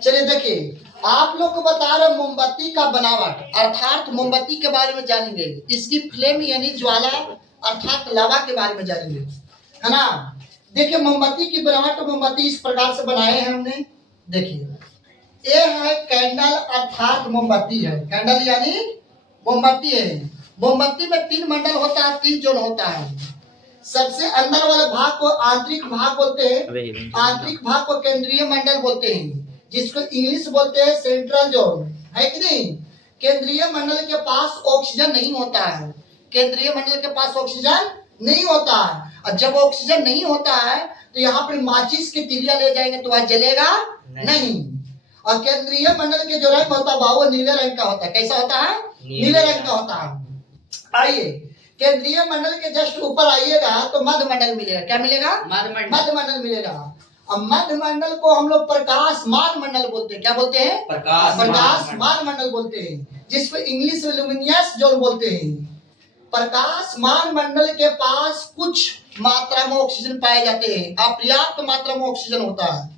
चलिए देखिए, आप लोग को बता रहे मोमबत्ती का बनावट अर्थात मोमबत्ती के बारे में जानेंगे, इसकी फ्लेम यानी ज्वाला अर्थात लावा के बारे में जानेंगे, है ना। देखिए मोमबत्ती की बनावट, मोमबत्ती इस प्रकार से बनाए हैं हमने। देखिए ये है कैंडल अर्थात मोमबत्ती है, कैंडल यानी मोमबत्ती है। मोमबत्ती में 3 मंडल होता है, 3 जोन होता है। सबसे अंदर वाले भाग को आंतरिक भाग बोलते हैं, आंतरिक भाग को केंद्रीय मंडल बोलते हैं, जिसको इंग्लिश बोलते हैं सेंट्रल जोन, है कि नहीं। केंद्रीय मंडल के पास ऑक्सीजन नहीं होता है, केंद्रीय मंडल के पास ऑक्सीजन नहीं होता है। और जब ऑक्सीजन नहीं होता है तो यहाँ पर माचिस की तिलिया ले जाएंगे तो वह जलेगा नहीं। और केंद्रीय मंडल के जो रंग होता है वो नीले रंग का होता है। कैसा होता है? नीले रंग का होता है। आइए केंद्रीय मंडल के जस्ट ऊपर आइएगा तो मध्य मंडल मिलेगा। क्या मिलेगा? मध्य मंडल मिलेगा। अब मध्य मंडल को हम लोग प्रकाशमान मंडल बोलते हैं। क्या बोलते हैं? प्रकाशमान मंडल बोलते हैं, जिसको इंग्लिश में लुमिनियस जोन बोलते हैं। प्रकाशमान मंडल के पास कुछ मात्रा में ऑक्सीजन पाए जाते हैं, अपर्याप्त मात्रा में ऑक्सीजन होता है,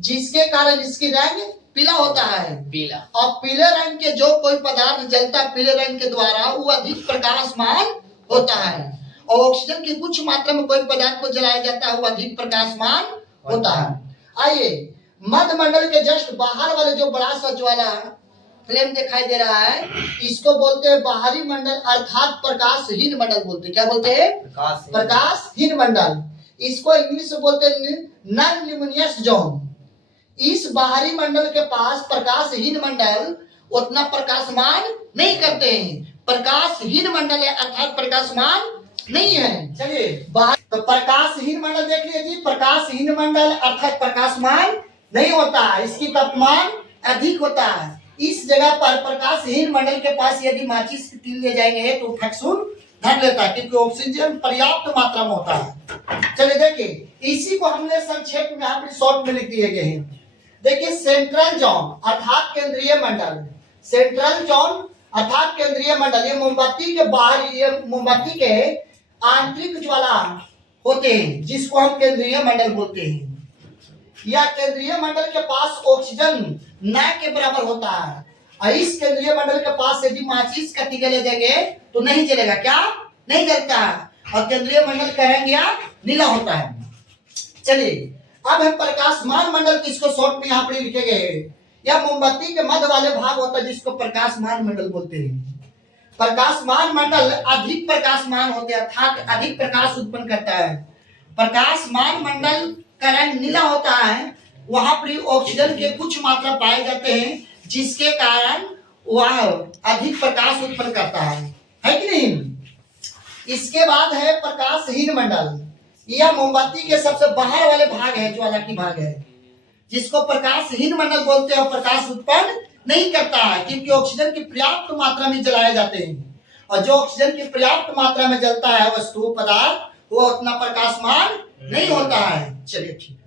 जिसके कारण इसकी रंग पीला होता है। पीला और पीले रंग के जो कोई पदार्थ जलता पीले रंग के द्वारा वो अधिक प्रकाशमान होता है। और ऑक्सीजन की कुछ मात्रा में कोई पदार्थ को जलाया जाता है वो अधिक प्रकाशमान होता है। आइए मध्य मंडल के जस्ट बाहर वाले जो बड़ा सा ज्वाला फ्लेम दिखाई दे रहा है, इसको बोलते हैं बाहरी मंडल अर्थात प्रकाशहीन मंडल बोलते हैं। क्या बोलते हैं? प्रकाशहीन मंडल। इसको इंग्लिश में बोलते हैं नॉन ल्यूमिनियस जोन। इस बाहरी मंडल के पास प्रकाशहीन मंडल उतना प्रकाशमान नहीं करते हैं। प्रकाशहीन मंडल है अर्थात प्रकाशमान नहीं है। चलिए तो प्रकाशहीन मंडल देख लीजिए जी। प्रकाशहीन मंडल अर्थात प्रकाशमान नहीं होता है, इसकी तापमान अधिक होता है। इस जगह पर प्रकाशहीन मंडल के पास यदि माचिस की तिल ले जाएंगे तो फटसून धर लेता है, क्योंकि ऑक्सीजन पर्याप्त मात्रा में होता है। चलिए देखिए इसी को हमने संक्षेप में यहाँ पर शॉर्ट में लिख दिए गए हैं। देखिए सेंट्रल जोन अर्थात केंद्रीय मंडल, सेंट्रल जोन अर्थात केंद्रीय मंडल, ये मोमबत्ती के बाहर, ये मोमबत्ती के आंतरिक ज्वाला होते हैं, जिसको हम केंद्रीय मंडल बोलते हैं। या केंद्रीय मंडल के पास ऑक्सीजन न के बराबर होता है। और इस केंद्रीय मंडल के पास यदि माचिस का तिलिया ले जाएंगे तो नहीं जलेगा। क्या? नहीं जलता है। और केंद्रीय मंडल का रंग या नीला होता है। चलिए अब हम प्रकाशमान मंडल किसको शॉर्ट में यहाँ पर लिखे गए, या मोमबत्ती के मध्य वाले भाग होता है जिसको प्रकाशमान मंडल बोलते हैं। प्रकाशमान मंडल अधिक प्रकाशमान होते हैं अर्थात अधिक प्रकाश उत्पन्न करता है। प्रकाशमान मंडल का रंग नीला होता है, वहां पर ऑक्सीजन के कुछ मात्रा पाए जाते हैं, जिसके कारण वह अधिक प्रकाश उत्पन्न करता है कि नहीं। इसके बाद है प्रकाशहीन मंडल। यह मोमबत्ती के सबसे बाहर वाले भाग है, ज्वाला की भाग है, जिसको प्रकाशहीन मंडल बोलते हैं। प्रकाश उत्पन्न नहीं करता है क्योंकि ऑक्सीजन की पर्याप्त मात्रा में जलाए जाते हैं, और जो ऑक्सीजन की पर्याप्त मात्रा में जलता है वस्तु पदार्थ वो उतना प्रकाशमान नहीं होता है। चलिए ठीक।